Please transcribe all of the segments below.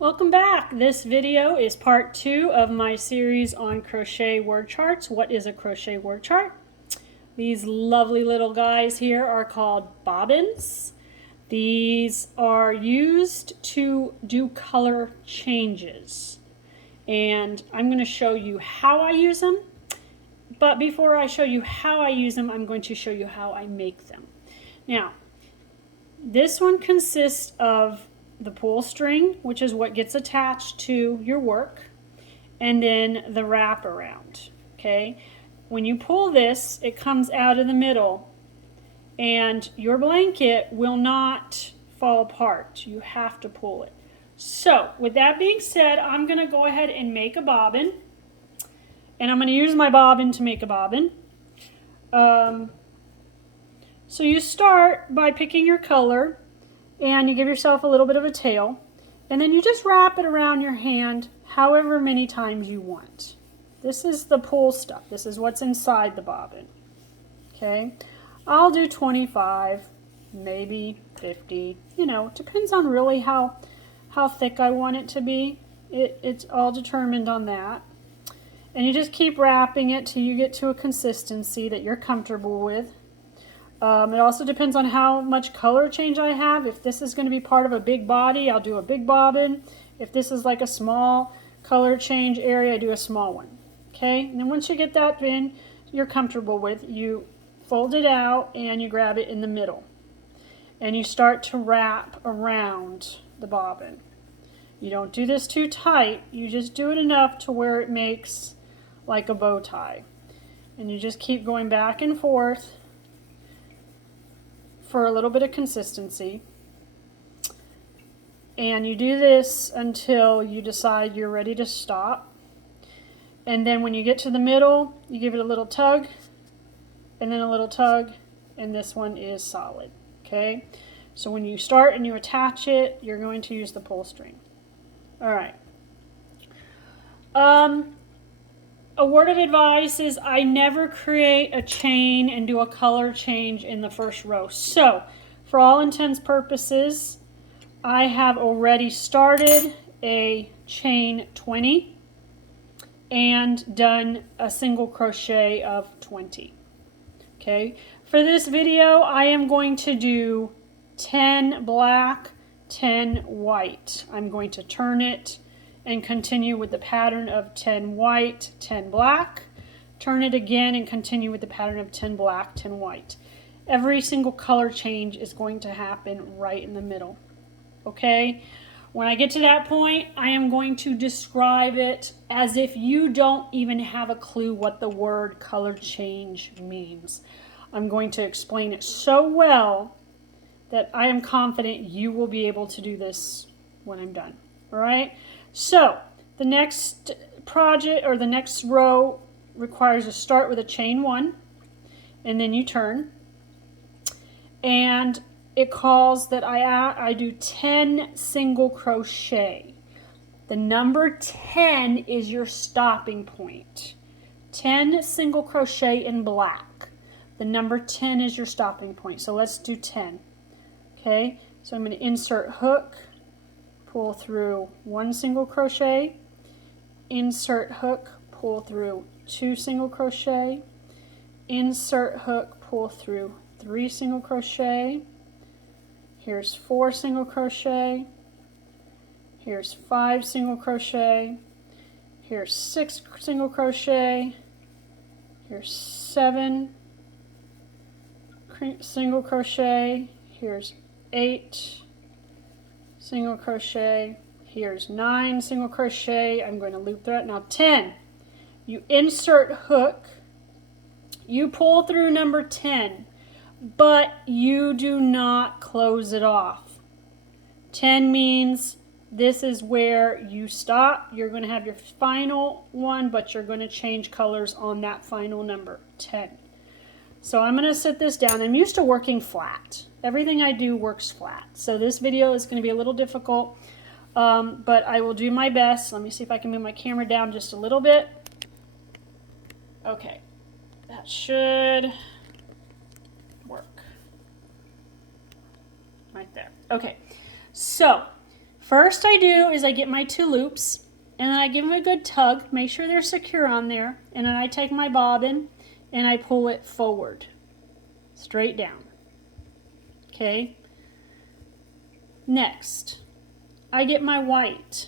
Welcome back. This video is part 2 of my series on crochet word charts. What is a crochet word chart? These lovely little guys here are called bobbins. These are used to do color changes. And I'm going to show you how I use them. But before I show you how I use them, I'm going to show you how I make them. Now, this one consists of the pull string, which is what gets attached to your work, and then the wrap around. Okay, when you pull this, it comes out of the middle and your blanket will not fall apart. You have to pull it. So with that being said, I'm going to go ahead and make a bobbin, and I'm going to use my bobbin to make a bobbin. So you start by picking your color, and you give yourself a little bit of a tail, and then you just wrap it around your hand however many times you want. This is the pull stuff. This is what's inside the bobbin. Okay, I'll do 25, maybe 50. You know, it depends on really how thick I want it to be. It's all determined on that. And you just keep wrapping it till you get to a consistency that you're comfortable with. It also depends on how much color change I have. If this is going to be part of a big body, I'll do a big bobbin. If this is like a small color change area, I do a small one. Okay, and then once you get that in, you're comfortable with, you fold it out and you grab it in the middle. And you start to wrap around the bobbin. You don't do this too tight, you just do it enough to where it makes like a bow tie. And you just keep going back and forth for a little bit of consistency, and you do this until you decide you're ready to stop. And then when you get to the middle, you give it a little tug and then a little tug, and this one is solid. Okay, so when you start and you attach it, you're going to use the pull string. All right, a word of advice is I never create a chain and do a color change in the first row. So for all intents purposes, I have already started a chain 20 and done a single crochet of 20. Okay, for this video I am going to do 10 black, 10 white. I'm going to turn it and continue with the pattern of 10 white, 10 black. Turn it again and continue with the pattern of 10 black, 10 white. Every single color change is going to happen right in the middle. Okay? When I get to that point, I am going to describe it as if you don't even have a clue what the word color change means. I'm going to explain it so well that I am confident you will be able to do this when I'm done. All right? So the next project or the next row requires a start with a chain 1, and then you turn, and it calls that I do 10 single crochet. The number 10 is your stopping point. 10 single crochet in black. The number 10 is your stopping point. So let's do 10. Okay, so I'm going to insert hook, pull through 1 single crochet, insert hook, pull through 2 single crochet, insert hook, pull through 3 single crochet, here's 4 single crochet, here's 5 single crochet, here's 6 single crochet, here's 7 single crochet, here's 8 single crochet, here's 9 single crochet. I'm going to loop that. Now 10, you insert hook, you pull through number 10, but you do not close it off. 10 means this is where you stop. You're going to have your final one, but you're going to change colors on that final number, 10. So I'm going to sit this down. I'm used to working flat. Everything I do works flat. So this video is going to be a little difficult, but I will do my best. Let me see if I can move my camera down just a little bit. Okay, that should work. Right there. Okay, so First I do is I get my 2 loops and then I give them a good tug, make sure they're secure on there, and then I take my bobbin and I pull it forward, straight down. Okay. Next, I get my white.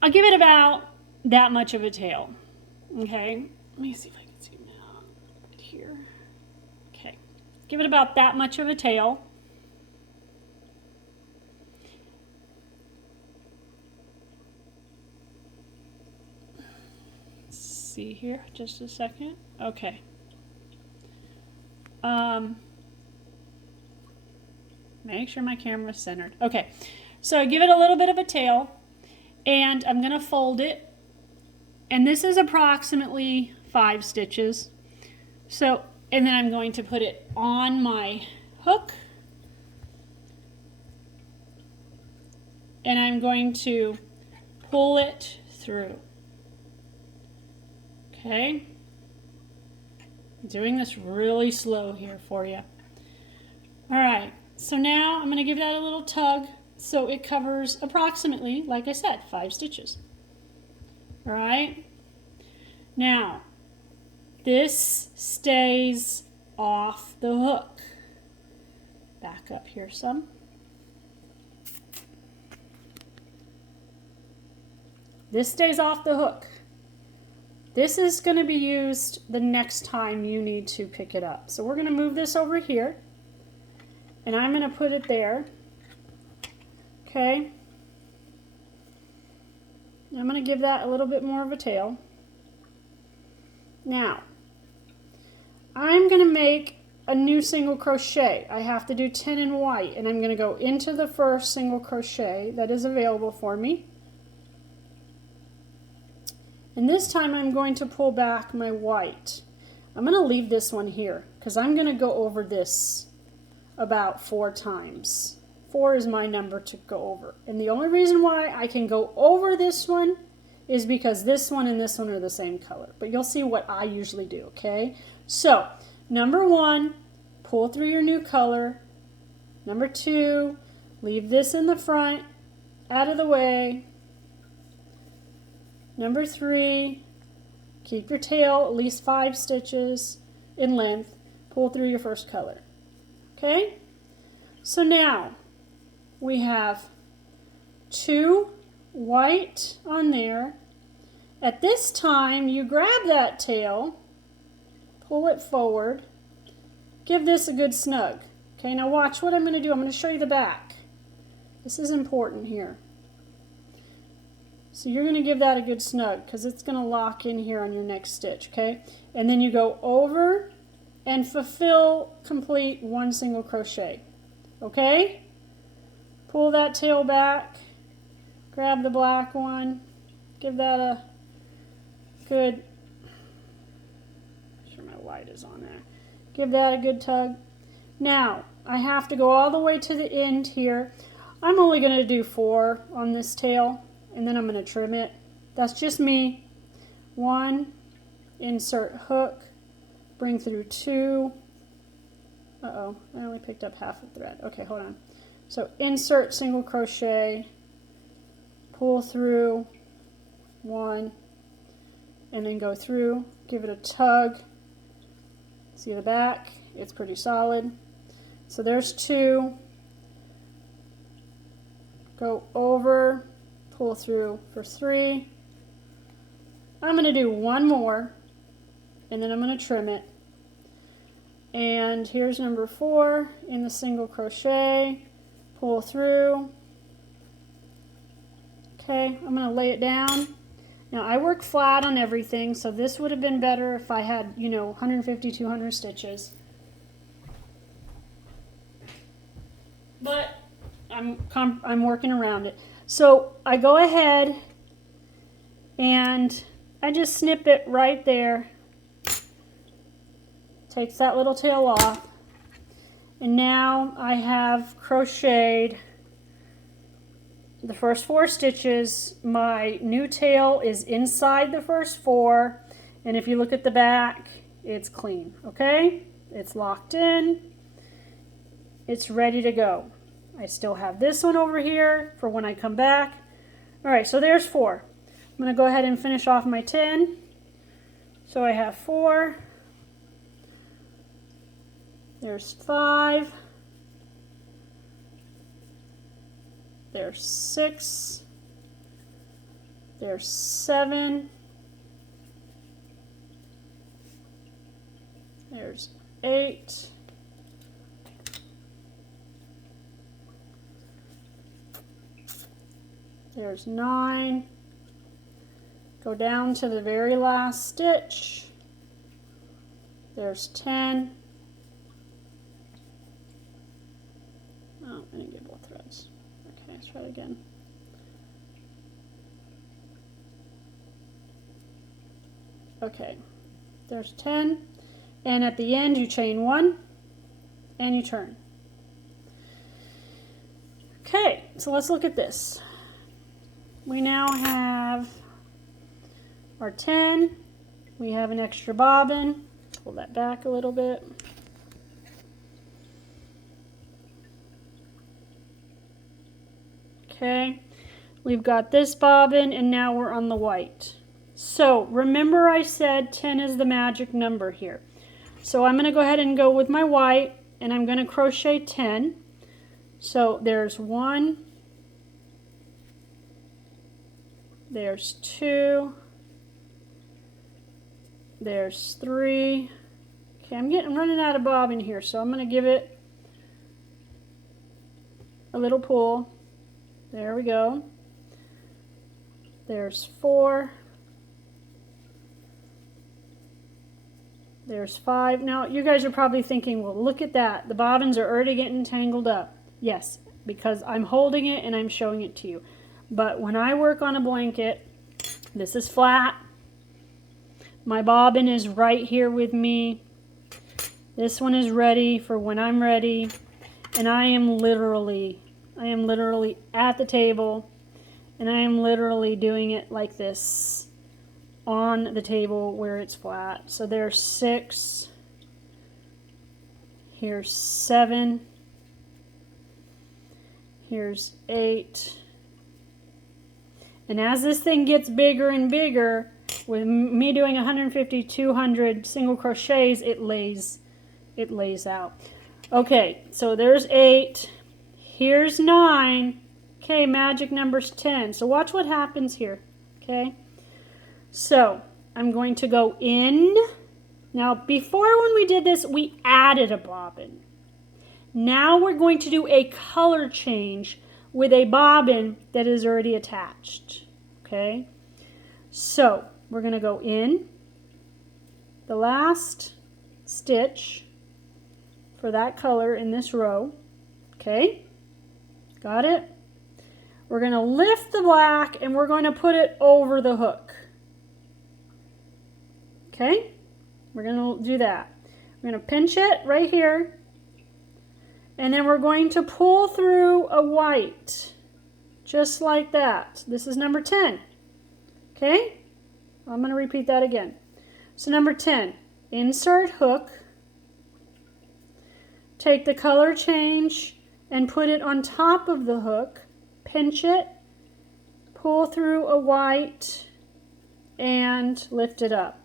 I'll give it about that much of a tail. Okay, let me see if I can see now. Right here. Okay, give it about that much of a tail. Let's see here, just a second. Okay. Make sure my camera's centered. Okay, so I give it a little bit of a tail, and I'm going to fold it, and this is approximately 5 stitches. So, and then I'm going to put it on my hook, and I'm going to pull it through. Okay, doing this really slow here for you. All right, so now I'm going to give that a little tug so it covers approximately, like I said, 5 stitches. All right, now this stays off the hook. Back up here some. This stays off the hook. This is going to be used the next time you need to pick it up. So we're going to move this over here, and I'm going to put it there. Okay. I'm going to give that a little bit more of a tail. Now, I'm going to make a new single crochet. I have to do 10 in white, and I'm going to go into the first single crochet that is available for me. And this time I'm going to pull back my white. I'm going to leave this one here because I'm going to go over this about 4 times. 4 is my number to go over. And the only reason why I can go over this one is because this one and this one are the same color. But you'll see what I usually do, okay? So, number 1, pull through your new color. Number 2, leave this in the front, out of the way. Number 3, keep your tail at least 5 stitches in length. Pull through your first color. Okay? So now we have 2 white on there. At this time, you grab that tail, pull it forward, give this a good snug. Okay, now watch what I'm going to do. I'm going to show you the back. This is important here. So you're going to give that a good snug because it's going to lock in here on your next stitch, okay? And then you go over and complete 1 single crochet, okay? Pull that tail back, grab the black one, give that a good, make sure my white is on there. Give that a good tug. Now, I have to go all the way to the end here. I'm only going to do 4 on this tail, and then I'm going to trim it. That's just me. 1, insert hook, bring through 2. Uh-oh, I only picked up half a thread. Okay, hold on. So insert single crochet, pull through 1, and then go through, give it a tug. See the back? It's pretty solid. So there's 2. Go over, pull through for 3. I'm going to do 1 more, and then I'm going to trim it. And here's number 4 in the single crochet, pull through. Okay, I'm going to lay it down. Now I work flat on everything, so this would have been better if I had, 150, 200 stitches. But I'm working around it. So I go ahead and I just snip it right there. Takes that little tail off. And now I have crocheted the first 4 stitches. My new tail is inside the first 4. And if you look at the back, it's clean, okay? It's locked in. It's ready to go. I still have this one over here for when I come back. All right, so there's 4. I'm going to go ahead and finish off my 10. So I have 4. There's 5. There's 6. There's 7. There's 8. There's 9. Go down to the very last stitch. There's 10. Oh, I didn't get both threads. Okay, let's try it again. Okay, there's 10. And at the end, you chain 1 and you turn. Okay, so let's look at this. We now have our 10. We have an extra bobbin. Pull that back a little bit. Okay, we've got this bobbin and now we're on the white. So remember I said 10 is the magic number here. So I'm going to go ahead and go with my white and I'm going to crochet 10. So there's 1, there's 2, there's 3. Okay, I'm running out of bobbin here, so I'm going to give it a little pull. There we go. There's 4. There's 5. Now, you guys are probably thinking, well, look at that. The bobbins are already getting tangled up. Yes, because I'm holding it and I'm showing it to you. But when I work on a blanket, this is flat. My bobbin is right here with me. This one is ready for when I'm ready. And I am literally at the table. And I am literally doing it like this on the table where it's flat. So there's 6. Here's 7. Here's 8. And as this thing gets bigger and bigger, with me doing 150, 200 single crochets, it lays out. Okay, so there's 8. Here's 9. Okay, magic number's 10. So watch what happens here. Okay. So I'm going to go in. Now before when we did this, we added a bobbin. Now we're going to do a color change with a bobbin that is already attached. Okay. So we're going to go in the last stitch for that color in this row. Okay. Got it? We're going to lift the black and we're going to put it over the hook. Okay, we're going to do that. We're going to pinch it right here, and then we're going to pull through a white, just like that. This is number 10. Okay, I'm going to repeat that again. So number 10, insert hook, take the color change and put it on top of the hook, pinch it, pull through a white, and lift it up.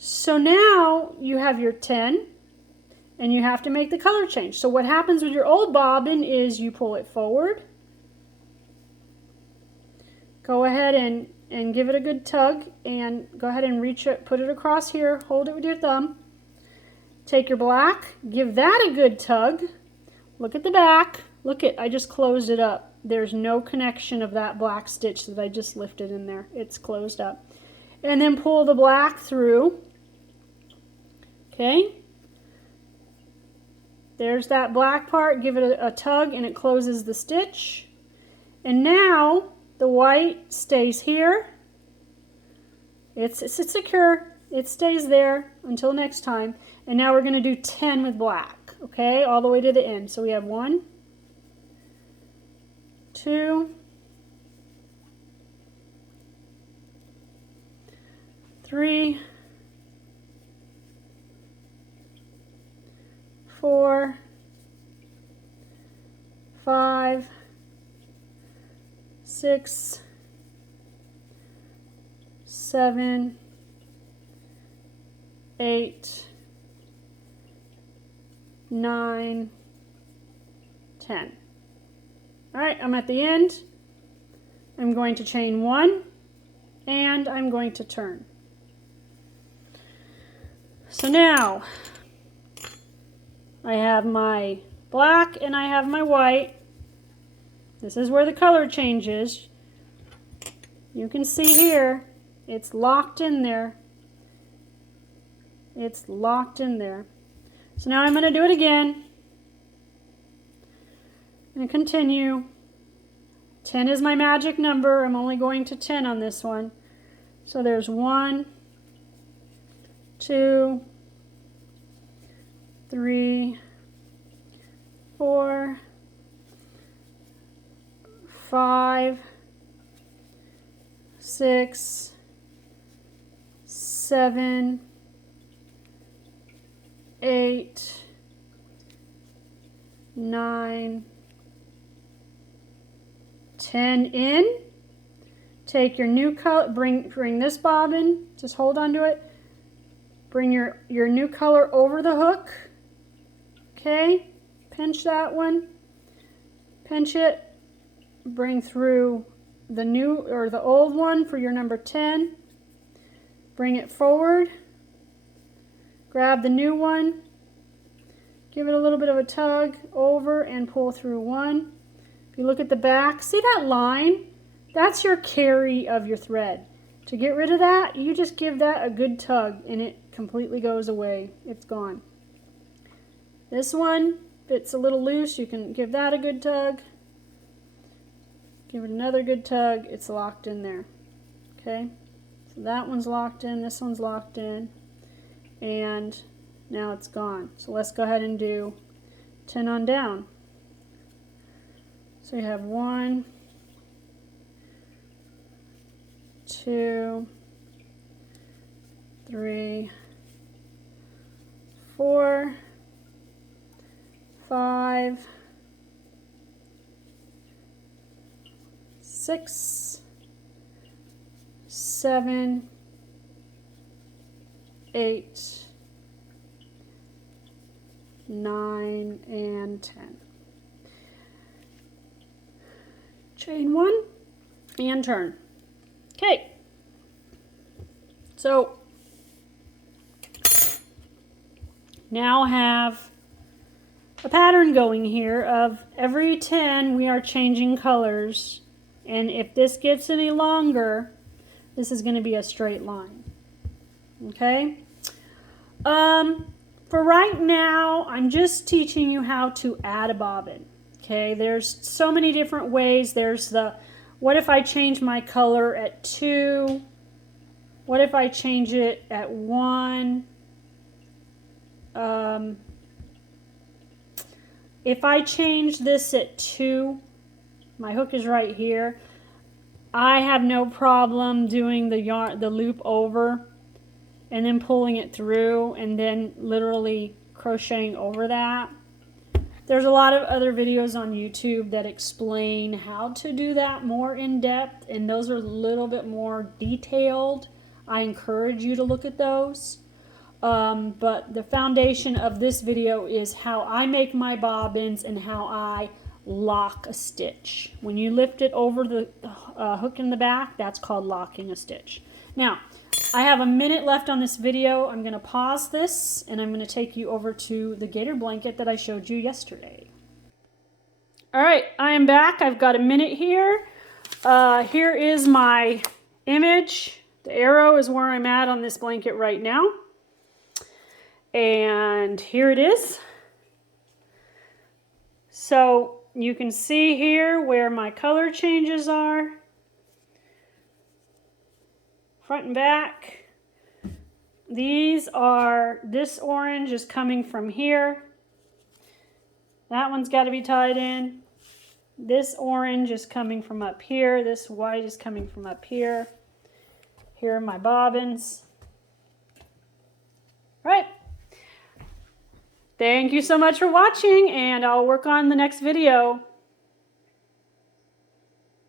So now you have your 10 and you have to make the color change. So what happens with your old bobbin is you pull it forward, go ahead and give it a good tug and go ahead and reach it, put it across here, hold it with your thumb. Take your black, give that a good tug. Look at the back. Look at, I just closed it up. There's no connection of that black stitch that I just lifted in there. It's closed up. And then pull the black through. Okay, there's that black part, give it a tug and it closes the stitch. And now the white stays here. It's secure, it stays there until next time. And now we're going to do 10 with black, okay, all the way to the end. So we have 1, 2, 3, 4, 5, 6, 7, 8, 9, 10. All right, I'm at the end. I'm going to chain 1 and I'm going to turn. So now I have my black and I have my white. This is where the color changes. You can see here, it's locked in there. It's locked in there. So now I'm going to do it again. I'm going to continue. 10 is my magic number. I'm only going to 10 on this one. So there's 1, 2, 3, 4, 5, 6, 7, 8, 9, 10 in. Take your new color, bring this bobbin, just hold on to it. Bring your new color over the hook. Okay, pinch that one, pinch it, bring through the new or the old one for your number 10. Bring it forward. Grab the new one. Give it a little bit of a tug over and pull through one. If you look at the back, see that line? That's your carry of your thread. To get rid of that, you just give that a good tug and it completely goes away. It's gone. This one, if it's a little loose, you can give that a good tug. Give it another good tug. It's locked in there. Okay? So that one's locked in. This one's locked in. And now it's gone. So let's go ahead and do 10 on down. So you have 1, 2, 3, 4, 5, 6, 7, 8, 9, and 10. Chain 1 and turn. Okay. So now have a pattern going here of every 10 we are changing colors, and if this gets any longer, this is going to be a straight line. Okay? For right now, I'm just teaching you how to add a bobbin. Okay, there's so many different ways. There's the, what if I change my color at 2? What if I change it at 1? If I change this at 2, my hook is right here. I have no problem doing the loop over and then pulling it through and then literally crocheting over that. There's a lot of other videos on YouTube that explain how to do that more in depth, and those are a little bit more detailed. I encourage you to look at those. But the foundation of this video is how I make my bobbins and how I lock a stitch. When you lift it over the hook in the back, that's called locking a stitch. Now, I have a minute left on this video. I'm going to pause this and I'm going to take you over to the gator blanket that I showed you yesterday. All right, I am back. I've got a minute here. Here is my image. The arrow is where I'm at on this blanket right now. And here it is. So you can see here where my color changes are. Front and back. These are, this orange is coming from here. That one's got to be tied in. This orange is coming from up here. This white is coming from up here. Here are my bobbins. All right. Thank you so much for watching, and I'll work on the next video.